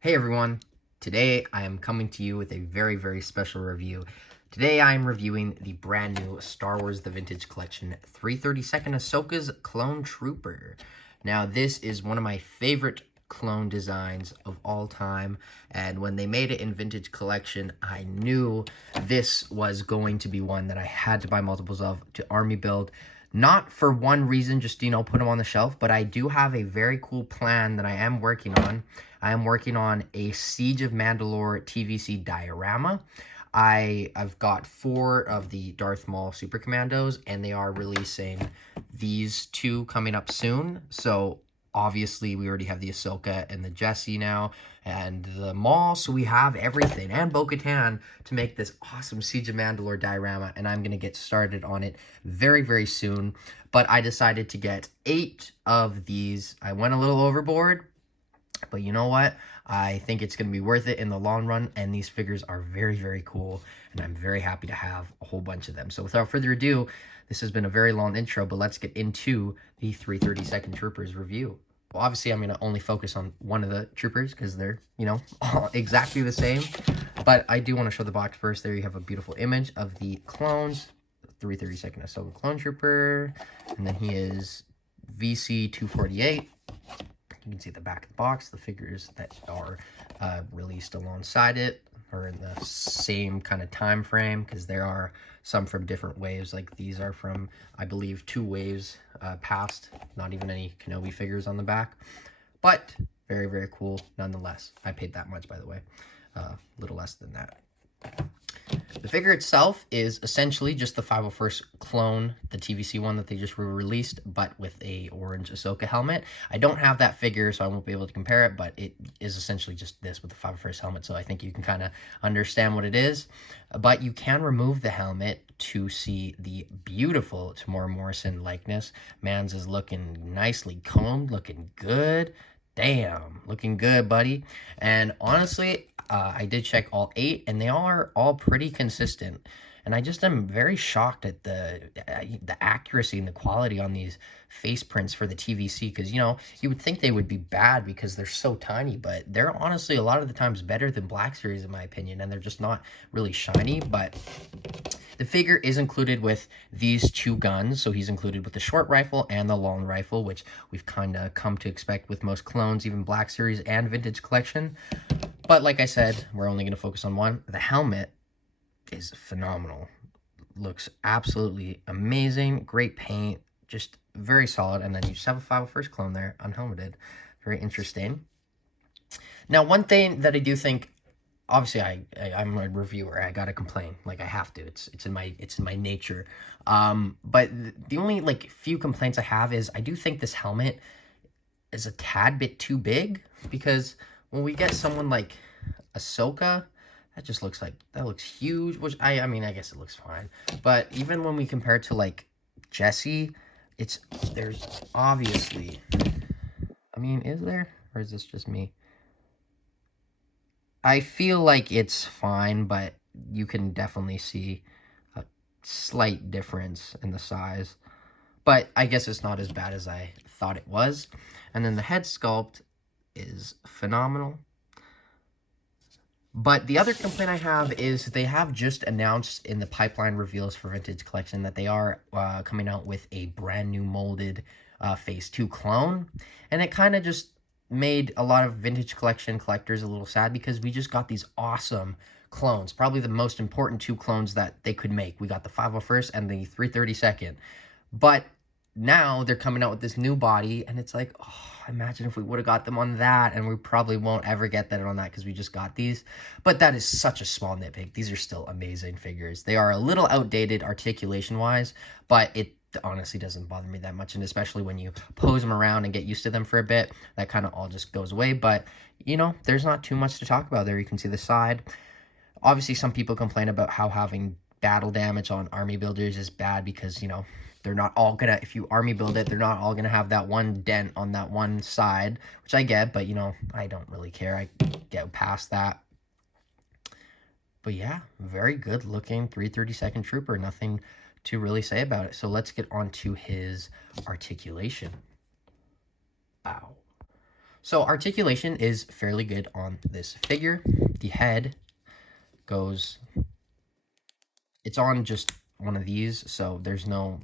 Hey everyone, today I am coming to you with a very special review. Today I am reviewing the brand new Star Wars The Vintage Collection 332nd Ahsoka's Clone Trooper. Now this is one of my favorite clone designs of all time, and when they made it in Vintage Collection, I knew this was going to be one that I had to buy multiples of to army build. Not for one reason, just, put them on the shelf, but I do have a very cool plan that I am working on. I am working on a Seige of Mandalore TVC diorama. I've got 4 of the Darth Maul Super Commandos, and they are releasing these 2 coming up soon. So obviously we already have the Ahsoka and the Jessie now, and the Maul, so we have everything, and Bo-Katan to make this awesome Siege of Mandalore diorama, and I'm going to get started on it very soon. But I decided to get 8 of these. I went a little overboard, but you know what? I think it's going to be worth it in the long run, and these figures are very cool, and I'm very happy to have a whole bunch of them. So without further ado, this has been a very long intro, but let's get into the 332nd Troopers review. Well, obviously, I'm going to only focus on one of the troopers because they're, all exactly the same. But I do want to show the box first. There you have a beautiful image of the clones. 332nd Ahsoka Clone Trooper. And then he is VC 248. You can see at the back of the box, the figures that are released alongside it are in the same kind of time frame, because there are some from different waves. Like these are from, I believe, 2 waves past. Not even any Kenobi figures on the back, but very cool nonetheless. I paid that much, by the way, a little less than that. The figure itself is essentially just the 501st clone, the TVC one that they just released, but with a orange Ahsoka helmet. I don't have that figure, so I won't be able to compare it, but it is essentially just this with the 501st helmet, so I think you can kind of understand what it is. But you can remove the helmet to see the beautiful Tamora Morrison likeness. Mans is looking nicely combed, looking good. Damn, looking good, buddy. And honestly, I did check all 8, and they are all pretty consistent. And I just am very shocked at the accuracy and the quality on these face prints for the TVC, because, you would think they would be bad because they're so tiny, but they're honestly a lot of the times better than Black Series, in my opinion, and they're just not really shiny. But the figure is included with these 2 guns, so he's included with the short rifle and the long rifle, which we've kind of come to expect with most clones, even Black Series and Vintage Collection. But like I said, we're only going to focus on one. The helmet is phenomenal. Looks absolutely amazing. Great paint. Just very solid. And then you just have a 501st clone there, unhelmeted. Very interesting. Now, one thing that I do think, obviously I'm a reviewer. I gotta complain. Like, I have to. It's in my nature. But the only few complaints I have is I do think this helmet is a tad bit too big, because when we get someone like Ahsoka, that looks huge, which I mean, I guess it looks fine. But even when we compare it to Jessie, there's obviously, I mean, is there, or is this just me? I feel like it's fine, but you can definitely see a slight difference in the size. But I guess it's not as bad as I thought it was. And then the head sculpt is phenomenal. But the other complaint I have is they have just announced in the pipeline reveals for Vintage Collection that they are coming out with a brand new molded Phase 2 clone. And it kind of just made a lot of Vintage Collection collectors a little sad, because we just got these awesome clones. Probably the most important 2 clones that they could make. We got the 501st and the 332nd. But now they're coming out with this new body, and it's like, oh, imagine if we would have got them on that, and we probably won't ever get that on that because we just got these. But that is such a small nitpick. These are still amazing figures. They are a little outdated articulation-wise, but it honestly doesn't bother me that much, and especially when you pose them around and get used to them for a bit, that kind of all just goes away. But, there's not too much to talk about there. You can see the side. Obviously, some people complain about how having battle damage on army builders is bad, because, they're not all gonna, if you army build it, they're not all gonna have that one dent on that one side, which I get, but, I don't really care. I get past that. But yeah, very good looking 332nd Trooper. Nothing to really say about it. So let's get on to his articulation. Ow. So articulation is fairly good on this figure. The head goes, it's on just one of these, so there's no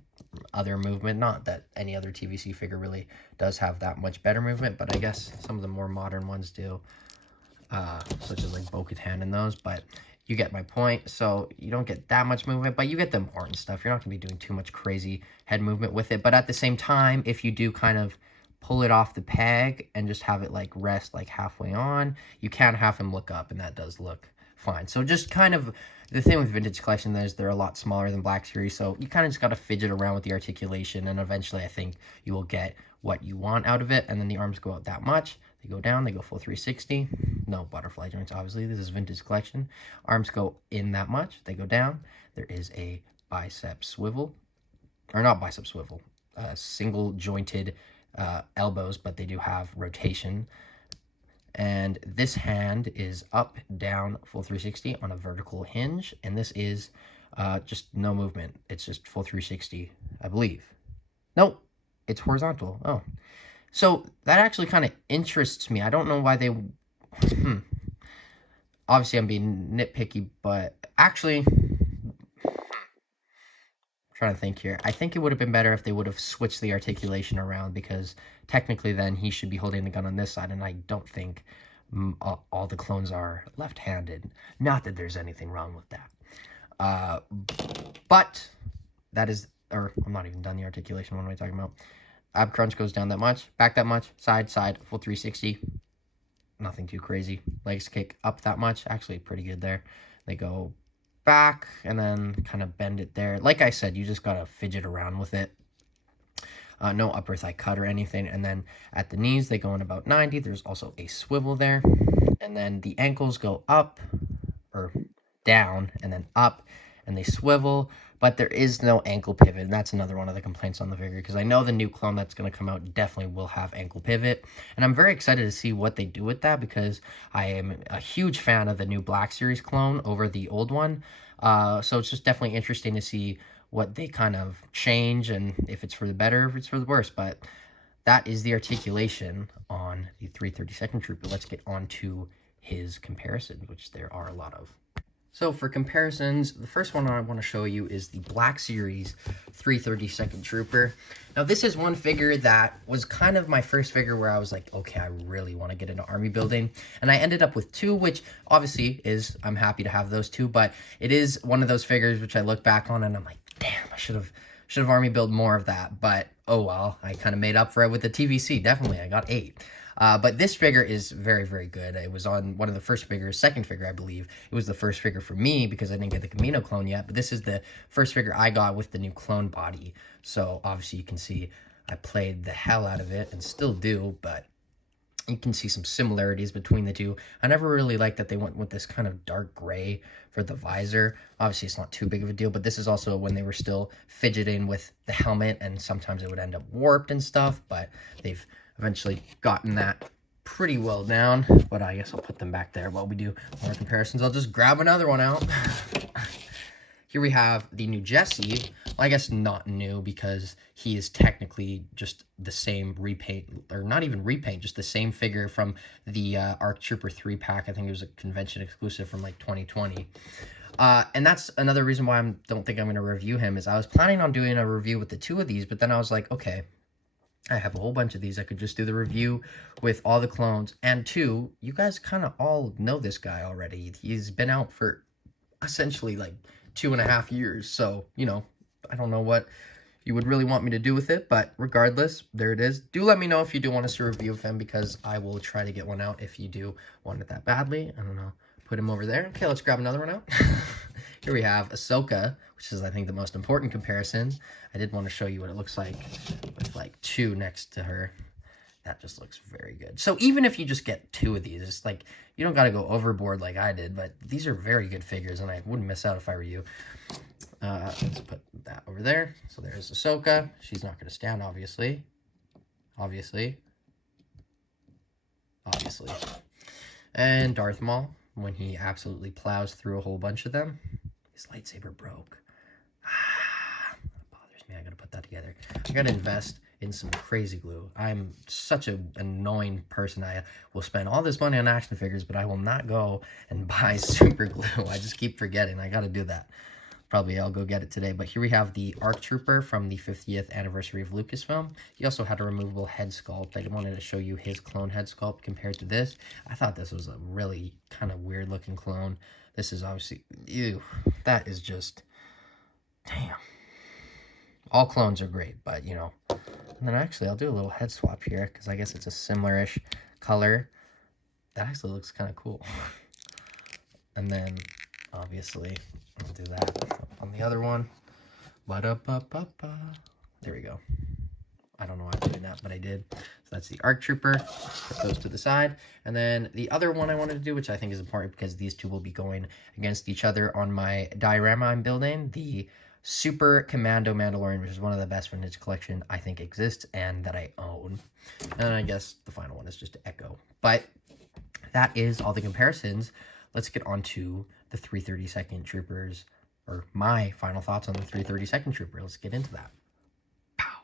other movement. Not that any other TVC figure really does have that much better movement, but I guess some of the more modern ones do, such as like Bo-Katan and those, but you get my point. So you don't get that much movement, but you get the important stuff. You're not going to be doing too much crazy head movement with it, but at the same time, if you do kind of pull it off the peg and just have it like rest like halfway on, you can have him look up, and that does look fine. So just kind of the thing with Vintage Collection is they're a lot smaller than Black Series, so you kind of just got to fidget around with the articulation, and eventually I think you will get what you want out of it. And then the arms go out that much, they go down, they go full 360, no butterfly joints, obviously, this is Vintage Collection. Arms go in that much, they go down, there is a bicep swivel, or not bicep swivel, single jointed elbows, but they do have rotation. And this hand is up, down, full 360 on a vertical hinge, and this is just no movement. It's just full 360, I believe. Nope, it's horizontal. Oh, so that actually kind of interests me. I don't know why they... Obviously, I'm being nitpicky, but actually... Trying to think here. I think it would have been better if they would have switched the articulation around, because technically then he should be holding the gun on this side, and I don't think all the clones are left-handed. Not that there's anything wrong with that. But that is, or I'm not even done the articulation. What am I talking about? Ab crunch goes down that much, back that much, side, full 360. Nothing too crazy. Legs kick up that much. Actually pretty good there. They go back and then kind of bend it there. Like I said, you just gotta fidget around with it. No upper thigh cut or anything. And then at the knees, they go in about 90. There's also a swivel there. And then the ankles go up or down and then up, and they swivel, but there is no ankle pivot. And that's another one of the complaints on the figure, because I know the new clone that's going to come out definitely will have ankle pivot. And I'm very excited to see what they do with that, because I am a huge fan of the new Black Series clone over the old one. So it's just definitely interesting to see what they kind of change, and if it's for the better, if it's for the worse. But that is the articulation on the 332nd Trooper. Let's get on to his comparisons, which there are a lot of. So for comparisons, the first one I want to show you is the Black Series 332nd Trooper. Now this is one figure that was kind of my first figure where I was like, okay, I really want to get into army building. And I ended up with two, which obviously is, I'm happy to have those two, but it is one of those figures which I look back on and I'm like, damn, I should have army built more of that. But oh well, I kind of made up for it with the TVC. Definitely, I got 8. But this figure is very, very good. It was on one of the first figures, second figure, I believe. It was the first figure for me because I didn't get the Camino clone yet. But this is the first figure I got with the new clone body. So obviously you can see I played the hell out of it and still do. But you can see some similarities between the two. I never really liked that they went with this kind of dark gray for the visor. Obviously it's not too big of a deal, but this is also when they were still fidgeting with the helmet, and sometimes it would end up warped and stuff. But they've eventually gotten that pretty well down, but I guess I'll put them back there while we do more comparisons. I'll just grab another one out. Here we have the new Jesse. Well, I guess not new, because he is technically just the same repaint, or not even repaint, just the same figure from the ARC Trooper 3-pack. I think it was a convention exclusive from like 2020. And that's another reason why I don't think I'm going to review him, is I was planning on doing a review with the 2 of these, but then I was like, okay, I have a whole bunch of these. I could just do the review with all the clones. And 2, you guys kind of all know this guy already. He's been out for essentially like 2.5 years. So, you know, I don't know what you would really want me to do with it. But regardless, there it is. Do let me know if you do want us to review of him, because I will try to get one out if you do want it that badly. I don't know. Put him over there. Okay, let's grab another one out. Here we have Ahsoka, which is, I think, the most important comparison. I did want to show you what it looks like with, like, 2 next to her. That just looks very good. So even if you just get 2 of these, it's like, you don't got to go overboard like I did, but these are very good figures, and I wouldn't miss out if I were you. Let's put that over there. So there's Ahsoka. She's not going to stand, obviously. Obviously. And Darth Maul, when he absolutely plows through a whole bunch of them. His lightsaber broke. That bothers me. I gotta put that together. I gotta invest in some crazy glue. I'm such an annoying person. I will spend all this money on action figures, but I will not go and buy super glue. I just keep forgetting. I got to do that. Probably I'll go get it today. But here we have the ARC Trooper from the 50th anniversary of Lucasfilm. He also had a removable head sculpt. I wanted to show you his clone head sculpt compared to this. I thought this was a really kind of weird looking clone. This is obviously, ew, that is just, damn. All clones are great, but you know. And then actually I'll do a little head swap here because I guess it's a similar-ish color. That actually looks kind of cool. And then obviously I'll do that on the other one. Ba-da-ba-ba-ba. There we go. I don't know why I'm doing that, but I did. So that's the ARC Trooper. Put those to the side. And then the other one I wanted to do, which I think is important because these two will be going against each other on my diorama I'm building, the Super Commando Mandalorian, which is one of the best vintage collection I think exists and that I own. And I guess the final one is just Echo. But that is all the comparisons. Let's get on to the 332nd Troopers, or my final thoughts on the 332nd Trooper. Let's get into that. Pow!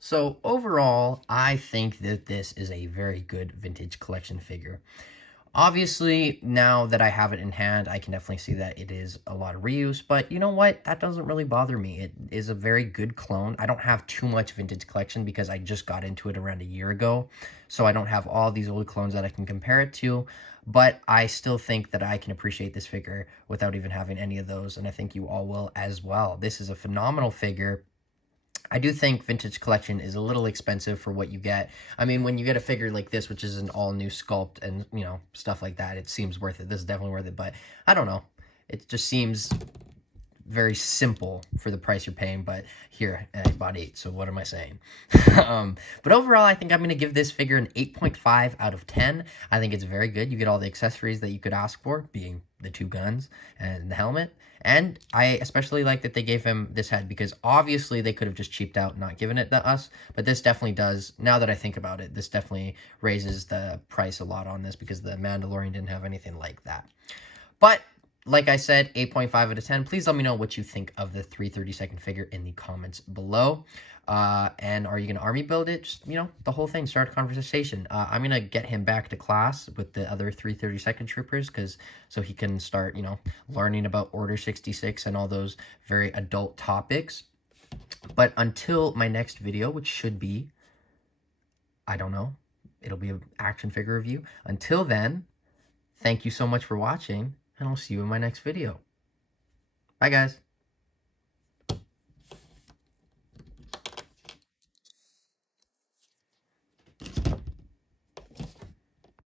So overall, I think that this is a very good vintage collection figure. Obviously, now that I have it in hand, I can definitely see that it is a lot of reuse, but you know what? That doesn't really bother me. It is a very good clone. I don't have too much vintage collection because I just got into it around a year ago, so I don't have all these old clones that I can compare it to, but I still think that I can appreciate this figure without even having any of those, and I think you all will as well. This is a phenomenal figure. I do think vintage collection is a little expensive for what you get. I mean, when you get a figure like this, which is an all-new sculpt and, you know, stuff like that, it seems worth it. This is definitely worth it, but I don't know. It just seems very simple for the price you're paying, but here, I bought 8, so what am I saying? But overall, I think I'm going to give this figure an 8.5 out of 10. I think it's very good. You get all the accessories that you could ask for, being the 2 guns and the helmet. And I especially like that they gave him this head because obviously they could have just cheaped out and not given it to us. But this definitely does, now that I think about it, this definitely raises the price a lot on this because the Mandalorian didn't have anything like that. But like I said, 8.5 out of 10. Please let me know what you think of the 332nd figure in the comments below. And are you going to army build it? Just, you know, the whole thing, start a conversation. I'm going to get him back to class with the other 332nd troopers so he can start, you know, learning about Order 66 and all those very adult topics. But until my next video, which should be, I don't know, it'll be an action figure review. Until then, thank you so much for watching, and I'll see you in my next video. Bye, guys.